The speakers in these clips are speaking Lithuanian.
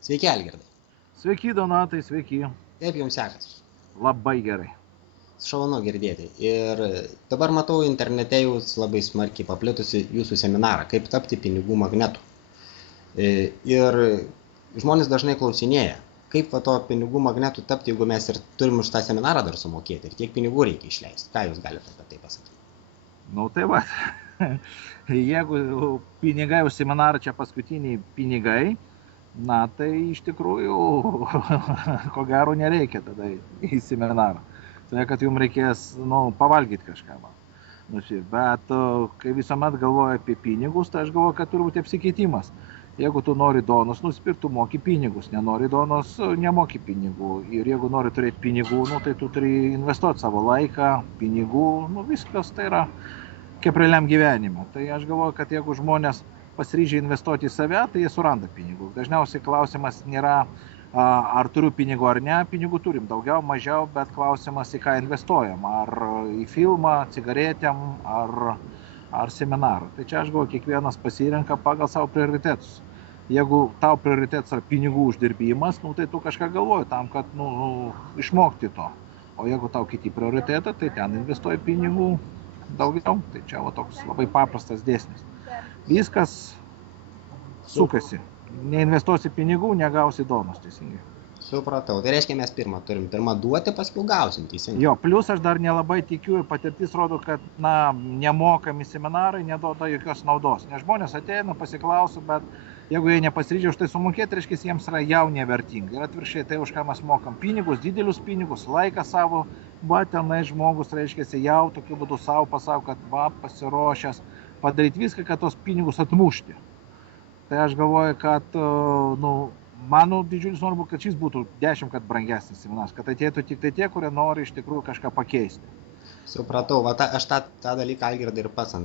Sveiki, Algirdai. Sveiki, Donatai, sveiki. Kaip jums sekasi? Labai gerai. Šaunu girdėti. Ir dabar matau internete jūs labai smarkiai paplitusi jūsų seminarą, kaip tapti pinigų magnetu. Ir žmonės dažnai klausinėja, kaip to pinigų magnetų tapti, jeigu mes ir turim už tą seminarą dar sumokėti ir tiek pinigų reikia išleisti. Ką jūs galite apie tai pasakyti? Nu tai va, jeigu pinigai už seminarą čia paskutiniai pinigai, na tai iš tikrųjų, ko gero nereikia tada į seminarą. Tai kad jums reikės, pavalgyti kažką. Bet kai visuomet galvoju apie pinigus, tai aš galvoju, kad turi būti apsikeitimas. Jeigu tu nori donos nusipirkti, tu moki pinigus, nenori donos, nemoki pinigų. Ir jeigu nori turėti pinigų, tai tu turi investuoti savo laiką, pinigų, viskas tai yra kaip realiam gyvenime. Tai aš galvoju, kad jeigu žmonės pasiryžę investuoti į save, tai jie suranda pinigų. Dažniausiai klausimas nėra, ar turiu pinigų ar ne, pinigų turim daugiau, mažiau, bet klausimas į ką investuojam, ar į filmą, cigaretėm, ar seminarą. Tai čia aš galvoju, kiekvienas pasirenka pagal savo prioritetus. Jeigu tau prioritetas yra pinigų uždirbimas, tai tu kažką galvoji tam, kad išmokti to. O jeigu tau kiti prioritetai, tai ten investuoji pinigų daugiau. Tai čia toks labai paprastas dėsnis. Viskas sukasi. Neinvestuosi pinigų, negausi donos, teisingai. Supratau. Tai reiškia, mes pirmą duoti, paskui gausim, teisingai. Jo, plus aš dar nelabai tikiu ir patirtis rodo, kad nemokami seminarai neduoda jokios naudos. Nes žmonės ateina, pasiklauso, bet jeigu jie nepasiryžę už tai sumokėti, reiškia, jiems yra jau nevertinga. Ir atvirkščiai tai, už ką mes mokam pinigus, didelius pinigus, laiką savo, tenai žmogus, reiškia, jau tokiu būdu savo pasako, kad pasiruošęs padaryti viską, kad tos pinigus atmušti. Tai aš galvoju, kad, mano didžiulis norbu, kad šis būtų 10 kart brangesnis seminaras, kad ateitų tik tai tie, kurie nori iš tikrųjų kažką pakeisti. Supratau, aš tą dalyką, Algirdai, ir pats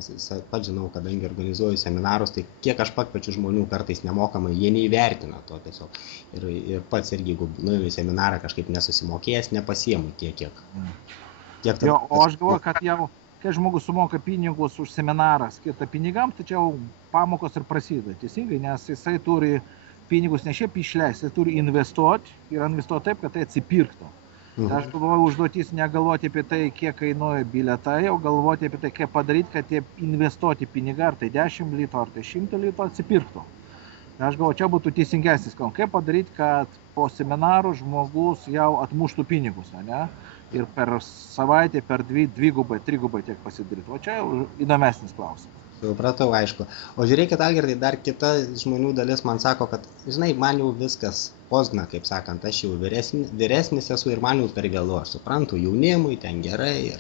žinau, kadangi organizuoju seminarus, tai kiek aš pakviečiu žmonių kartais nemokamai, jie neįvertina to tiesiog. Ir pats irgi, jeigu į seminarą kažkaip nesusimokėjęs, nepasiemu tiek, kiek. O aš galvoju, kad jau, kai žmogus sumoka pinigus už seminarą skirtą pinigams, tai čia jau pamokos ir prasideda, teisingai, nes jisai turi pinigus ne šiaip išleisti, jis turi investuoti ir investuoti taip, kad tai atsipirktų. Tai aš galvoju, užduotis negalvoti apie tai, kiek kainuoja bilietai, o galvoti apie tai, kaip padaryti, kad tie investuoti pinigai, ar tai 10 litų, ar tai 100 litų atsipirktų. Tai aš galvoju, čia būtų teisingesnis, kaip padaryti, kad po seminarų žmogus jau atmuštų pinigus, ne? Ir per savaitę, per dvigubai, trigubai tiek pasidarytų. O čia jau įdomesnis klausimas. Supratau, aišku. O žiūrėkit, Algirdai, dar kita žmonių dalis man sako, kad, žinai, man jau viskas pozna, kaip sakant, aš jau vyresnis esu ir man jau per vėlu, aš suprantu, jaunimui ten gerai.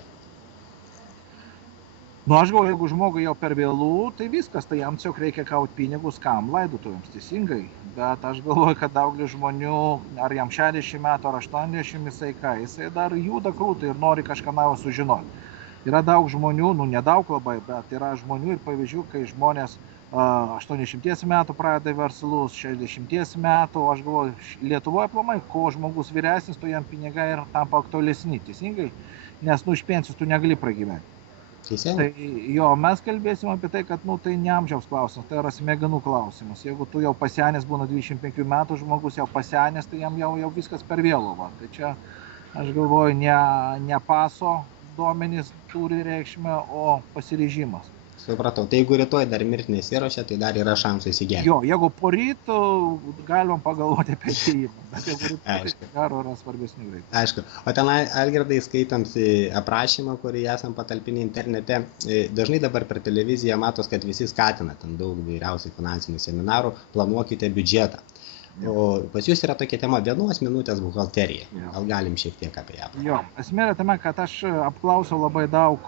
Aš galvoju, jeigu žmogui jau per vėlų, tai viskas, tai jam tiesiog reikia gauti pinigus, kam laidotuvėms, teisingai. Bet aš galvoju, kad daugelis žmonių, ar jam 60 metų, ar 80, jisai dar juda krūtai ir nori kažką naujo sužinoti. Yra daug žmonių, nedaug labai, bet yra žmonių ir pavyzdžių, kai žmonės 80 metų pradeda verslus, 60 metų, aš galvoju, Lietuvoje aplamai, ko žmogus vyresnis, to jam pinigai ir tampa aktualesni, teisingai, nes iš pensijos tu negali pragyventi. Teisingai. Tai jo, mes kalbėsim apie tai, kad tai ne amžiaus klausimas, tai yra smegenų klausimas. Jeigu tu jau pasenęs būna 25 metų, žmogus jau pasenęs, tai jam jau viskas per vėlu. Tai čia, aš galvoju, ne paso duomenys turi reikšmę, o pasiryžimas. Supratau, tai jeigu rytoj dar mirti nesiruošia, tai dar yra šansų įsigelbėti. Jo, jeigu poryt, galim pagalvoti apie atėjimą, bet jeigu rytoj, gero yra svarbesnių reikalų. Aišku, o ten, Algirdai, skaitant aprašymą, kurį esam patalpinę internete, dažnai dabar per televiziją matos, kad visi skatina ten daug vairiausių finansinių seminarų, planuokite biudžetą. O pas jūs yra tokia tema 1 minutės buhalterija. Gal galim šiek tiek apie ją? Jo, esmė yra tame, kad aš apklausiau labai daug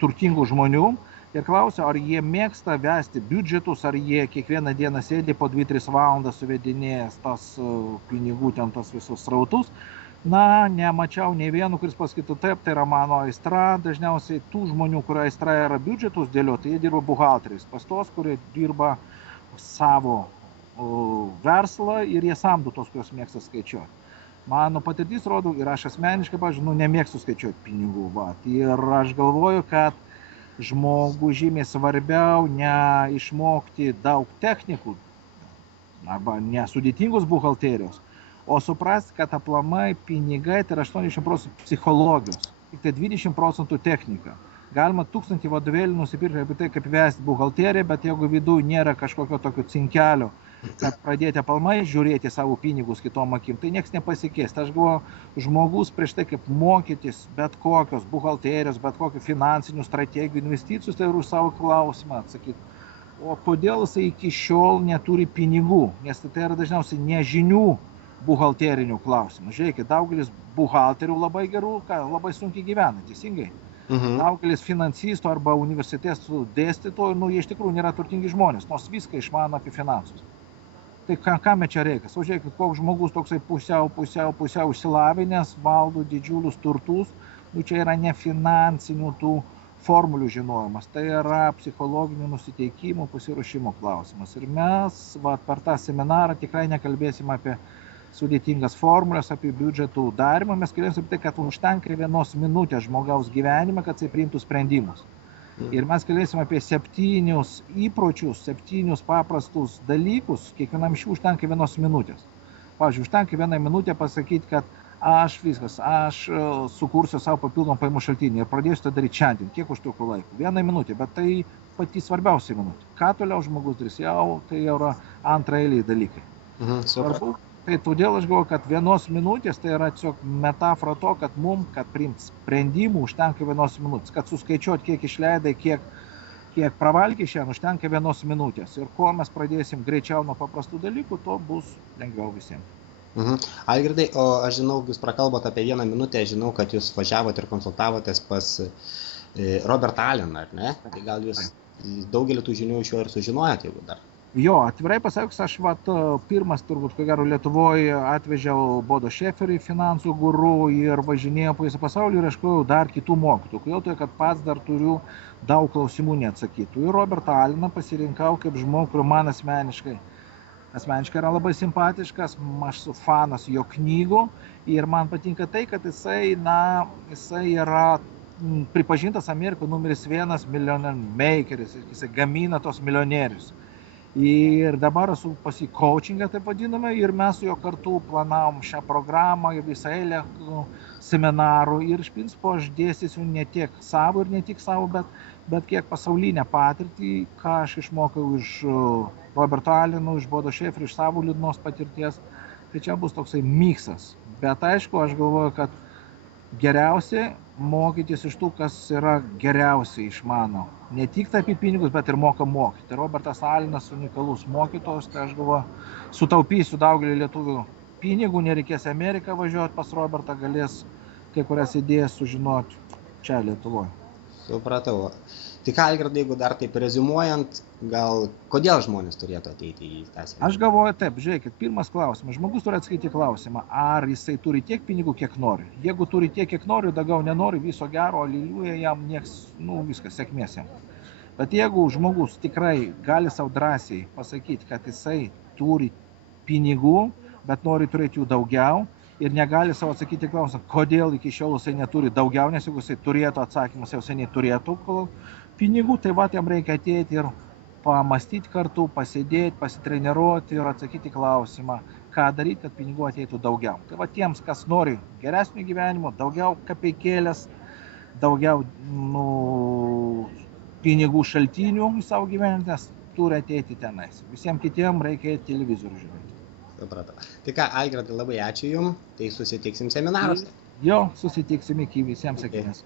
turtingų žmonių ir klausiau, ar jie mėgsta vesti biudžetus, ar jie kiekvieną dieną sėdi po 2-3 valandas suvedinėjęs tas pinigų, ten tas visus srautus. Nemačiau nei vieno, kuris pasakytų, taip, tai yra mano aistra. Dažniausiai tų žmonių, kurio aistra yra biudžetus dėlioti, jie dirba buhalteriais. Pas tos, kurie dirba savo verslą ir jie samdo tos, kurios mėgsta skaičiuoti. Mano patirtis rodo, ir aš asmeniškai, pavyzdžiui, nemėgstu skaičiuoti pinigų. Ir aš galvoju, kad žmogų žymiai svarbiau ne išmokti daug technikų, arba nesudėtingus buhalterijos, o suprasti, kad aplamai pinigai tai yra 80% psichologijos, tik tai 20% technika. Galima 1000 vadovėlių nusipirkti apie tai, kaip vesti buhalteriją, bet jeigu viduje nėra kažkokio tokio cinkelio, kad pradėti aplamai žiūrėti savo pinigus kitom akim, tai nieks nepasikeis. Tai aš galvoju, žmogus prieš tai, kaip mokytis bet kokios buhalterijos, bet kokių finansinių strategijų, investicijų, tai už savo klausimą atsakyti. O kodėl jisai iki šiol neturi pinigų? Nes tai yra dažniausiai nežinių buhalterinių klausimų. Žiūrėkit, daugelis buhalterių labai gerų, labai sunkiai gyvena, teisingai. Daugelis finansistų arba universitetų dėstytojų, jie iš tikrųjų nėra turtingi žmonės, nors viską išmano apie finansus. Tai kam čia reikia? O žiūrėkit, koks žmogus toksai pusiau išsilavinęs, valdo didžiulius turtus, čia yra ne finansinių tų formulių žinojimas, tai yra psichologinių nusiteikimų, pasiruošimo klausimas. Ir mes per tą seminarą tikrai nekalbėsim apie sudėtingas formulės, apie biudžetų darymą, mes kalbėsim apie tai, kad užtenka 1 minutės žmogaus gyvenime, kad jisai priimtų sprendimus. Ir mes kalbėsim apie 7 įpročius, 7 paprastus dalykus, kiekvienam šių užtenka 1 minutės. Pavyzdžiui, užtenka 1 minutę pasakyti, kad aš sukursiu savo papildomą pajamų šaltinį ir pradėsiu tai daryti šiandien, kiek užtruko laiko. 1 minutė, bet tai pati svarbiausia minutė. Ką toliau žmogus darys, tai jau yra antraeiliai dalykai. Svarbu. Tai todėl aš galvoju, kad 1 minutės tai yra tiesiog metafora to, kad mums, kad priimti sprendimų, užtenka 1 minutės. Kad suskaičiuoti, kiek išleidai, kiek pravalgy šiandien, užtenka 1 minutės. Ir kuo mes pradėsim greičiau nuo paprastų dalykų, to bus lengviau visiems. Algirdai, o aš žinau, jūs prakalbot apie 1 minutę, žinau, kad jūs važiavote ir konsultavotės pas Robertą Alleną, ar ne? Tai gal jūs daugelį tų žinių iš jo ir sužinojate, jeigu dar? Jo, atvirai pasakius, aš pirmas turbūt, ko gero, Lietuvoje atvežiau Bodo Šeferį, finansų guru, ir važinėjau po visą pasaulį ir ieškojau dar kitų mokytojų. Kodėl tai, kad pats dar turiu daug klausimų neatsakytų. Ir Robertą Alleną pasirinkau kaip žmogų, kuriuo man asmeniškai yra labai simpatiškas, aš esu fanas jo knygų ir man patinka tai, kad jisai yra pripažintas Amerikoje numeris 1 millionaire makeris, jisai gamina tos milijonierius. Ir dabar esu pas jį coachingą, taip vadiname, ir mes su jo kartu planavom šią programą, visą eilę seminarų. Ir iš principo aš dėstysiu ne tiek savo ir ne tik savo, bet kiek pasaulinę patirtį, ką aš išmokau iš Roberto Alleno, iš Bodo Šeferio, iš savo liūdnos patirties. Tai čia bus toksai miksas. Bet aišku, aš galvoju, kad geriausia mokytis iš tų, kas yra geriausiai išmano. Ne tik apie pinigus, bet ir moka mokyti. Robertas Allenas unikalus mokytojas, tai aš galvoju, sutaupysiu daugelį lietuvių pinigų, nereikės Ameriką važiuoti pas Robertą, galės kai kurias idėjas sužinoti čia Lietuvoje. Supratau. Tai ką, Algirdai, jeigu dar taip reziumuojant, gal kodėl žmonės turėtų ateiti į tą seminarą? Aš galvoju taip, žiūrėkit, pirmas klausimas. Žmogus turi atsakyti klausimą, ar jisai turi tiek pinigų, kiek nori. Jeigu turi tiek, kiek nori, daugiau nenori, viso gero, aleliuja, jam nieks, viskas, sėkmės jam. Bet jeigu žmogus tikrai gali savo drąsiai pasakyti, kad jisai turi pinigų, bet nori turėti jų daugiau, ir negali savo atsakyti klausimą, kodėl iki šiol jisai neturi daugiau, nes jeigu jisai turėtų atsakymus, jau seniai turėtų pinigų, tai jam reikia ateiti ir pamastyti kartu, pasėdėti, pasitreniruoti ir atsakyti klausimą, ką daryti, kad pinigų ateitų daugiau. Tai tiems, kas nori geresnio gyvenimo, daugiau kapeikėlės, daugiau pinigų šaltinių į savo gyvenimą, nes turi ateiti tenais. Visiems kitiems reikia televizorių žiūrėti. Supratau. Tai ką, Algirdai, labai ačiū Jums, tai susitiksim seminaruose. Jo, susitiksim iki, visiems sėkmės.